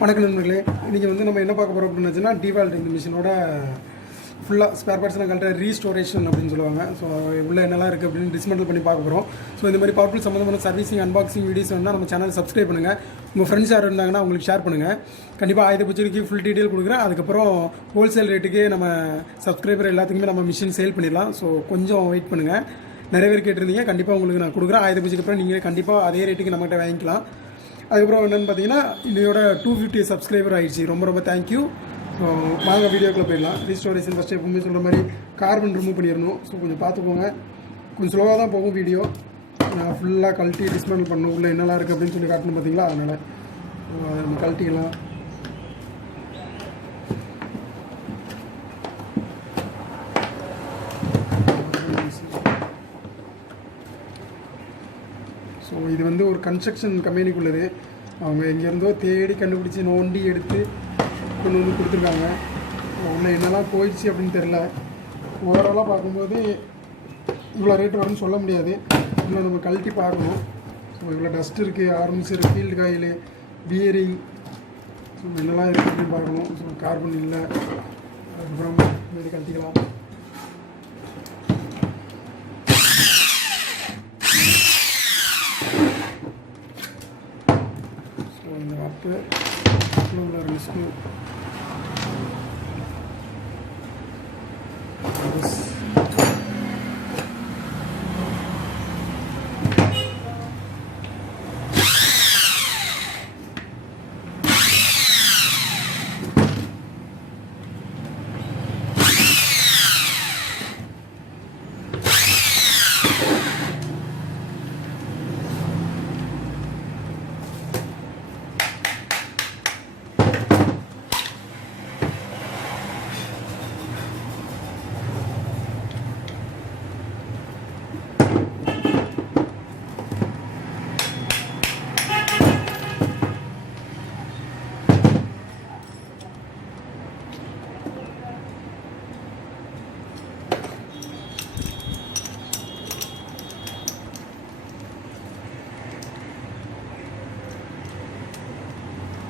வணக்கம் நண்பர்களே. இன்றைக்கி வந்து நம்ம என்ன பார்க்க போகிறோம் அப்படின்னாச்சுன்னா Dewalt இந்த மிஷினோட ஃபுல்லாக ஸ்பேர் பார்ட்ஸ்லாம் கரெக்டாக ரீஸ்டோரேஷன் அப்படின்னு சொல்லுவாங்க. ஸோ உள்ள என்னெல்லாம் இருக்குது அப்படின்னு டிஸ்மெண்டில் பண்ணி பார்க்க போகிறோம். ஸோ இந்த மாதிரி பவர்ஃபுல் சம்மந்தமான சர்வீசிங் அன்பாக்சிங் வீடியோஸ் வந்தால் நம்ம சேனல் சப்ஸ்கிரைப் பண்ணுங்கள். உங்கள் ஃப்ரெண்ட்ஸ் யாரும் இருந்தாங்கன்னா உங்களுக்கு ஷேர் பண்ணுங்கள். கண்டிப்பாக 1000 பட்ஜெட்டுக்கு ஃபுல் டீட்டெயில் கொடுக்குறேன். அதுக்கப்புறம் ஹோல்சேல் ரேட்டுக்கு நம்ம சப்ஸ்கிரைபர் எல்லாத்துக்குமே நம்ம மிஷின் சேல் பண்ணிடலாம். ஸோ கொஞ்சம் வெயிட் பண்ணுங்கள். நிறைய பேர் கேட்டிருந்தீங்க. கண்டிப்பாக உங்களுக்கு நான் கொடுக்குறேன். 1000 பட்ஜெட்டுக்கு அப்புறம் நீங்கள் கண்டிப்பாக அதே ரேட்டுக்கு நம்மகிட்ட வாங்கிக்கலாம். அதுக்கப்புறம் என்னென்னு பார்த்தீங்கன்னா இதோட 250 சப்ஸ்கிரைபர் ஆகிடுச்சு. ரொம்ப தேங்க்யூ. ஸோ வாங்க வீடியோக்குள்ளே போயிடலாம். ரீஸ்டோரேஷன் ஃபஸ்ட்டு எப்பவுமே சொல்கிற மாதிரி கார்பன் ரிமூவ் பண்ணிடணும். ஸோ கொஞ்சம் பார்த்துக்கோங்க. கொஞ்சம் ஸ்லோவாக தான் போகும் வீடியோ. நான் ஃபுல்லாக கழட்டி டிஸ்மேண்டில் பண்ணணும். உள்ளே என்னெல்லாம் இருக்குது அப்படின்னு சொல்லி காட்டணும் பார்த்தீங்களா. அதனால் நம்ம கழட்டிக்கலாம். ஸோ இது வந்து ஒரு கன்ஸ்ட்ரக்ஷன் கம்பெனிக்குள்ளது. அவங்க எங்கேருந்தோ தேடி கண்டுபிடிச்சி நோண்டி எடுத்து கொண்டு வந்து கொடுத்துருக்காங்க. உள்ள என்னெல்லாம் போயிடுச்சு அப்படின்னு தெரில. ஓவராலாக பார்க்கும்போது இவ்வளோ ரேட் வரும்னு சொல்ல முடியாது. இவ்வளோ நம்ம கழட்டி பார்க்கணும். ஸோ இவ்வளோ டஸ்ட் இருக்குது, ஆர்மன்ஸர், ஃபீல்டு காயில், பியரிங், ஸோ என்னெல்லாம் இருக்குது அப்படின்னு பார்க்கணும். ஸோ கார்பன் இல்லை. அதுக்கப்புறம் இது கழட்டிக்கலாம். இந்த வாப்பு உள்ள ரெண்டு ஸ்க்ரூ,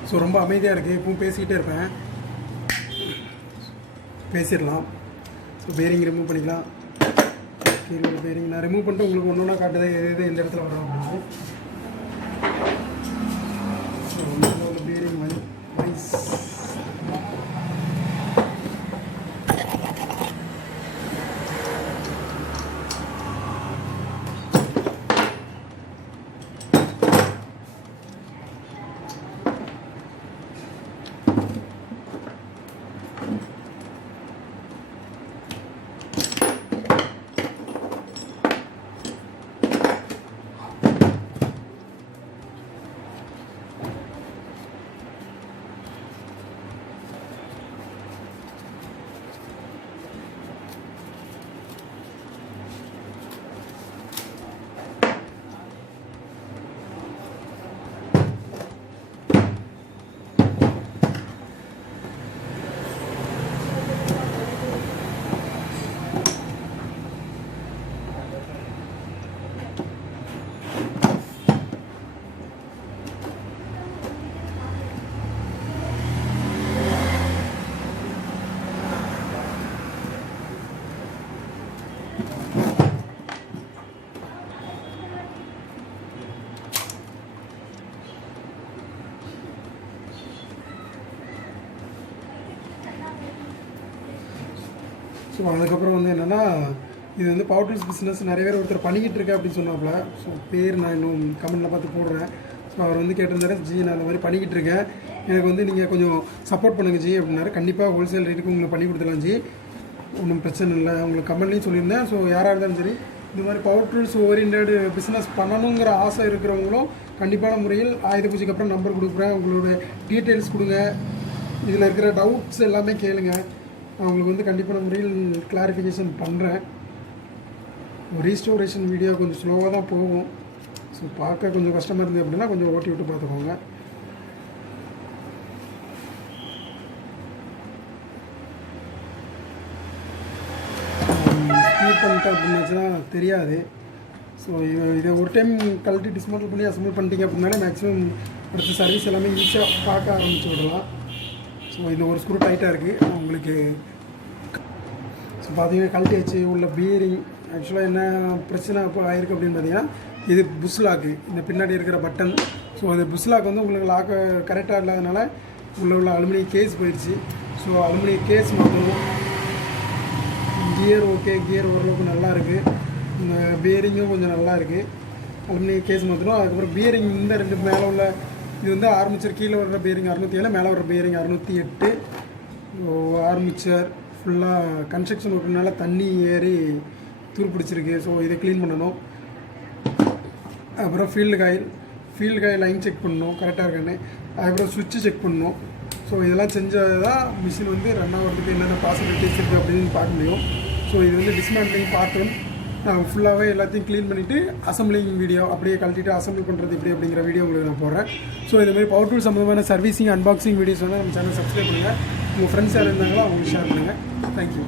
ஸோ ரொம்ப அமைதியாக இருக்குது. இப்பவும் பேசிக்கிட்டே இருப்பேன். பேசிடலாம். ஸோ பேரிங் ரிமூவ் பண்ணிக்கலாம். கீழே பேரிங் நான் ரிமூவ் பண்ணிட்டு உங்களுக்கு ஒன்று ஒன்றா காட்டுதே எது எந்த இடத்துல வரும் அப்படின்னு. ஸோ பேரிங் வைஸ் ஸோ அதுக்கப்புறம் வந்து என்னென்னா இது வந்து பவர் டூல்ஸ் பிஸ்னஸ் நிறைய பேர் ஒருத்தர் பண்ணிக்கிட்டு இருக்கேன் அப்படின்னு சொன்னாப்புல. ஸோ பேர் நான் இன்னும் கமெண்ட்டில் பார்த்து போடுறேன். ஸோ அவர் வந்து கேட்டிருந்தாரு, ஜி நான் அந்த மாதிரி பண்ணிக்கிட்டு இருக்கேன், எனக்கு வந்து நீங்கள் கொஞ்சம் சப்போர்ட் பண்ணுங்கள் ஜி அப்படின்னாரு. கண்டிப்பாக ஹோல்சேல் ரேட்டுக்கு உங்களுக்கு பண்ணி கொடுத்துலாம் ஜி, ஒன்றும் பிரச்சனை இல்லை. உங்களுக்கு கமெண்ட்லேயும் சொல்லியிருந்தேன். ஸோ யாராக இருந்தாலும் சரி இந்த மாதிரி பவர் டூல்ஸ் ஓரியன்ட் பிஸ்னஸ் பண்ணணுங்கிற ஆசை இருக்கிறவங்களும் கண்டிப்பான முறையில் 1000 பூஜைக்கு அப்புறம் நம்பர் கொடுக்குறேன். உங்களோட டீட்டெயில்ஸ் கொடுங்க. இதில் இருக்கிற டவுட்ஸ் எல்லாமே கேளுங்க. அவங்களுக்கு வந்து கண்டிப்பான முறையில் கிளாரிஃபிகேஷன் பண்ணுறேன். ரீஸ்டோரேஷன் வீடியோ கொஞ்சம் ஸ்லோவாக தான் போகும். ஸோ பார்க்க கொஞ்சம் கஷ்டமாக இருந்தது அப்படின்னா கொஞ்சம் ஓட்டி விட்டு பார்த்துக்கோங்க. ஸ்பீட் பண்ணிட்டேன் அப்படின்னாச்சுன்னா தெரியாது. ஸோ இதை ஒரு டைம் கழட்டி டிஸ்மேண்டில் பண்ணி அசம்பிள் பண்ணிட்டீங்க அப்படின்னாலே மேக்ஸிமம் அடுத்த சர்வீஸ் எல்லாமே ஈஸியாக பார்க்க ஆரம்பிச்சு விடலாம். ஸோ இந்த ஒரு ஸ்க்ரூ டைட்டாக இருக்குது உங்களுக்கு. ஸோ பார்த்தீங்கன்னா கழட்டியாச்சு. உள்ள பியரிங் ஆக்சுவலாக என்ன பிரச்சனை இப்போ ஆயிருக்கு அப்படின்னு பார்த்தீங்கன்னா, இது புஷ் லாக்கு, இந்த பின்னாடி இருக்கிற பட்டன். ஸோ அந்த புஷ் லாக் வந்து உங்களுக்கு லாக்கு கரெக்டாக இல்லாதனால உள்ள அலுமினியம் கேஸ் போயிடுச்சு. ஸோ அலுமினியம் கேஸ் மாற்றணும். கியர் ஓகே, கியர் ஓரளவுக்கு நல்லா இருக்குது. இந்த பியரிங்கும் கொஞ்சம் நல்லா இருக்குது. அலுமினியம் கேஸ் மாற்றணும். அதுக்கப்புறம் பியரிங் இந்த 2 மேலே உள்ள இது வந்து ஆர்மிச்சர் கீழே வர்ற பியரிங் 607, மேலே வர்ற பியரிங் 608. ஆர்மிச்சர் ஃபுல்லாக கன்ஸ்ட்ரக்ஷன் ஒர்க்குனால தண்ணி ஏறி தூர் பிடிச்சிருக்கு. ஸோ இதை க்ளீன் பண்ணணும். அப்புறம் ஃபீல்டு காயில் லைன் செக் பண்ணணும் கரெக்டாக இருக்கான்னு. அதுக்கப்புறம் சுவிட்சு செக் பண்ணணும். ஸோ இதெல்லாம் செஞ்சால் தான் மிஷின் வந்து ரன் ஆகிறதுக்கு என்னென்ன பாசிபிலிட்டிஸ் இருக்குது அப்படின்னு பார்க்க முடியும். ஸோ இது வந்து டிஸ்மேண்ட்லிங் பார்ட் 1. நான் ஃபுல்லாகவே எல்லாத்தையும் க்ளீன் பண்ணிவிட்டு அசம்பிளிங் வீடியோ அப்படியே கழட்டிட்டு அசம்பிள் பண்ணுறது இப்படி அப்படிங்கிற வீடியோ உங்களுக்கு நான் போடுறேன். ஸோ இதுமாதிரி பவர் டூல் சம்மந்தமான சர்வீசிங் அன்பாக்சிங் வீடியோஸ் வந்து நம்ம சேனல் சப்ஸ்கிரைப் பண்ணுங்கள். உங்கள் ஃப்ரெண்ட்ஸ் யார் இருந்தாங்களோ அவங்களுக்கு ஷேர் பண்ணுங்கள். தேங்க்யூ.